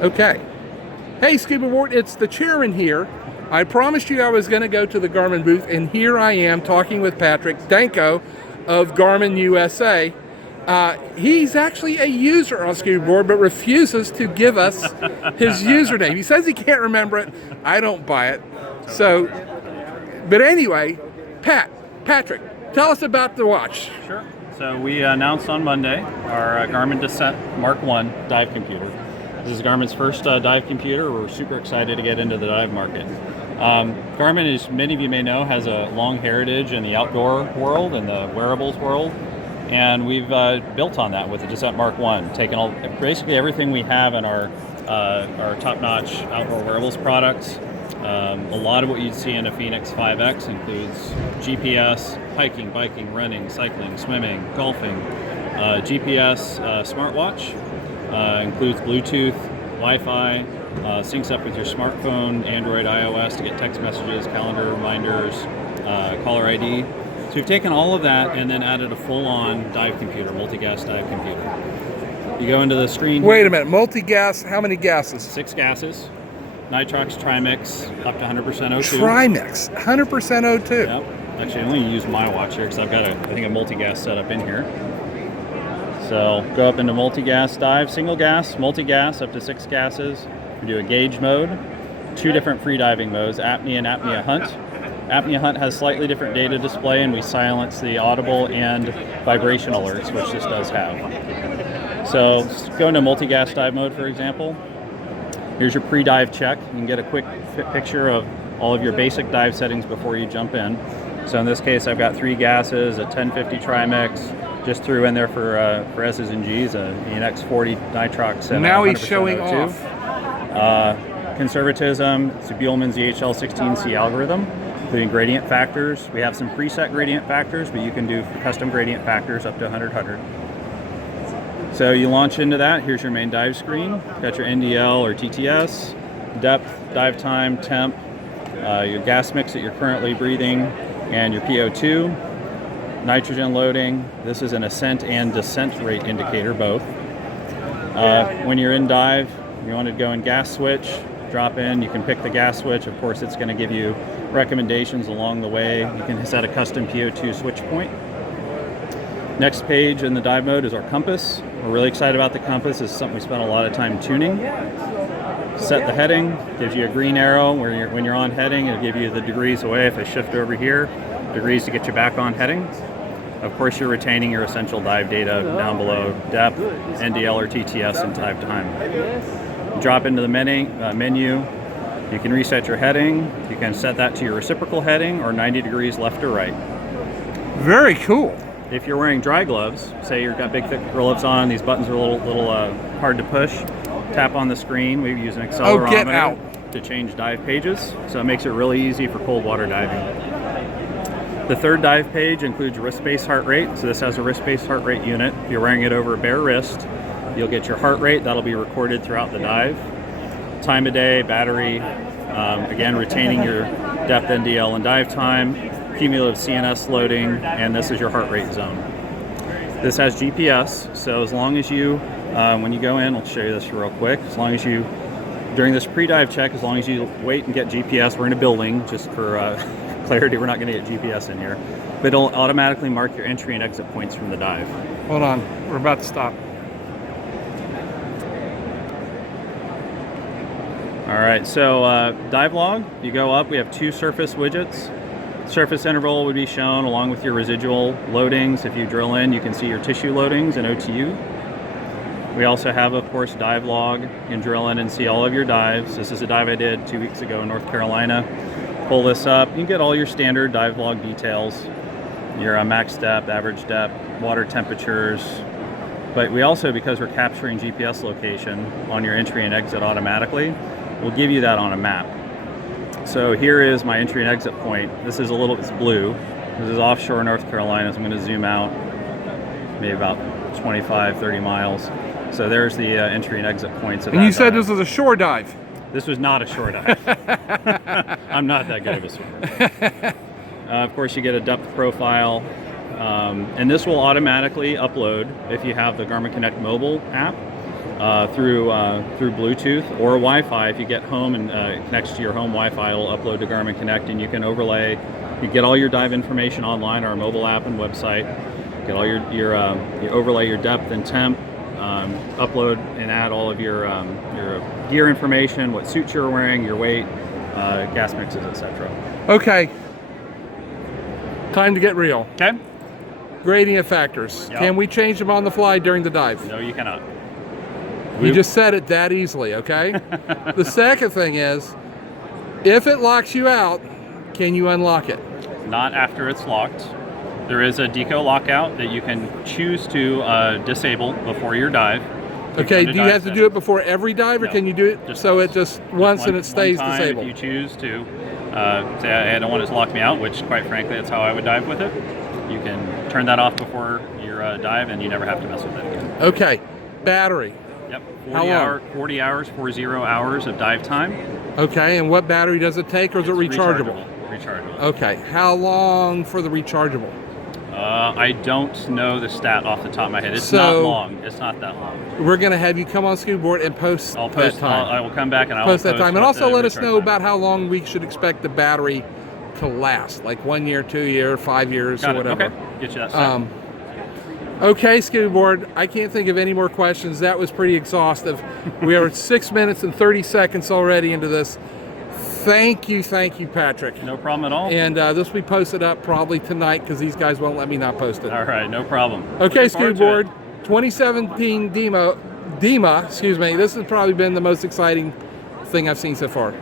Okay. Hey, Scuba Ward, it's the chairman here. I promised you I was going to go to the Garmin booth, and here I am talking with Patrick Danko of Garmin USA. He's actually a user on Scuba Board, but refuses to give us his username. He says he can't remember it. I don't buy it. So, but anyway, Patrick, tell us about the watch. Sure. So we announced on Monday our Garmin Descent Mark 1 dive computer. This is Garmin's first dive computer. We're super excited to get into the dive market. Garmin, as many of you may know, has a long heritage in the outdoor world and the wearables world. And we've built on that with the Descent Mark 1, taken basically everything we have in our top-notch outdoor wearables products. A lot of what you'd see in a Fenix 5X includes GPS, hiking, biking, running, cycling, swimming, golfing. GPS smartwatch includes Bluetooth, Wi-Fi, syncs up with your smartphone, Android, iOS to get text messages, calendar reminders, caller ID. So we've taken all of that and then added a full-on dive computer, multi-gas dive computer. You go into the screen. Wait a minute, multi-gas, how many gases? 6 gases. Nitrox Trimix, up to 100% O2. Trimix, 100% O2. Yep. Actually, I only use my watch here because I've got a multi-gas setup in here. So go up into multi-gas dive, single gas, multi-gas, up to 6 gases. We do a gauge mode, 2 different free diving modes, apnea and apnea hunt. Apnea hunt has slightly different data display, and we silence the audible and vibration alerts, which this does have. So let's go into multi-gas dive mode, for example. Here's your pre-dive check. You can get a quick picture of all of your basic dive settings before you jump in. So in this case, I've got 3 gases, a 1050 Trimix, just threw in there for S's and G's, a ENX40 Nitrox. Now he's showing off. Conservatism, it's a Buellman's EHL16C algorithm, including gradient factors. We have some preset gradient factors, but you can do custom gradient factors up to 100. So you launch into that. Here's your main dive screen. Got your NDL or TTS, depth, dive time, temp, your gas mix that you're currently breathing, and your PO2, nitrogen loading. This is an ascent and descent rate indicator, both. When you're in dive, you want to go in gas switch, drop in, you can pick the gas switch. Of course, it's going to give you recommendations along the way. You can set a custom PO2 switch point. Next page in the dive mode is our compass. We're really excited about the compass. It's something we spent a lot of time tuning. Set the heading, gives you a green arrow when you're on heading. It'll give you the degrees away. If I shift over here, degrees to get you back on heading. Of course, you're retaining your essential dive data down below, depth, NDL or TTS, and dive time. Drop into the menu. You can reset your heading. You can set that to your reciprocal heading or 90 degrees left or right. Very cool. If you're wearing dry gloves, say you've got big thick gloves on, these buttons are a little hard to push, tap on the screen. We use an accelerometer to change dive pages, so it makes it really easy for cold water diving. The third dive page includes wrist-based heart rate. So this has a wrist-based heart rate unit. If you're wearing it over a bare wrist, you'll get your heart rate. That'll be recorded throughout the dive. Time of day, battery, again, retaining your depth, NDL, and dive time. Cumulative CNS loading, and this is your heart rate zone. This has GPS, so as long as you, when you go in, I'll show you this real quick, as long as you, during this pre-dive check, as long as you wait and get GPS, we're in a building, just for clarity, we're not going to get GPS in here, but it'll automatically mark your entry and exit points from the dive. Hold on, we're about to stop. All right, so dive log, you go up, we have 2 surface widgets. Surface interval would be shown along with your residual loadings. If you drill in, you can see your tissue loadings and OTU. We also have, of course, dive log. You can drill in and see all of your dives. This is a dive I did 2 weeks ago in North Carolina. Pull this up, you can get all your standard dive log details, your max depth, average depth, water temperatures. But we also, because we're capturing GPS location on your entry and exit automatically, we'll give you that on a map. So here is my entry and exit point. This is it's blue. This is offshore North Carolina, so I'm going to zoom out maybe about 25, 30 miles. So there's the entry and exit points of that. And you said dive. this was a shore dive. This was not a shore dive. I'm not that good of a swimmer. Of course, you get a depth profile. And this will automatically upload if you have the Garmin Connect mobile app. through Bluetooth or Wi-Fi. If you get home and connects to your home Wi-Fi, it'll upload to Garmin Connect, and you can overlay. You get all your dive information online, our mobile app and website. Get all you overlay your depth and temp, upload and add all of your gear information, what suits you're wearing, your weight, gas mixes, etc. Okay. Time to get real. Okay. Gradient factors. Yep. Can we change them on the fly during the dive? No, you cannot. You just said it that easily, okay? The second thing is, if it locks you out, can you unlock it? Not after it's locked. There is a deco lockout that you can choose to disable before your dive. Okay, do you have to do it before every dive, or No, can you do it so it just once and it stays one time disabled? If you choose to say, I don't want it to lock me out, which quite frankly, that's how I would dive with it. You can turn that off before your dive, and you never have to mess with it again. Okay, battery. Yep, How long? 40 hours of dive time. Okay, and what battery does it take, or is it rechargeable? Rechargeable. Okay, how long for the rechargeable? I don't know the stat off the top of my head. It's not long. It's not that long. We're going to have you come on Scuba Board and post that time. I will come back and post that time. And also let us know time. about how long we should expect the battery to last, like 1 year, 2 year, 5 years, Got or it. whatever. Okay, get you that stat. Okay, Scuba Board, I can't think of any more questions. That was pretty exhaustive. We are 6 minutes and 30 seconds already into this. Thank you, Patrick. No problem at all. And this will be posted up probably tonight because these guys won't let me not post it. All right, no problem. Okay, Scuba Board, 2017 DEMA, excuse me, this has probably been the most exciting thing I've seen so far.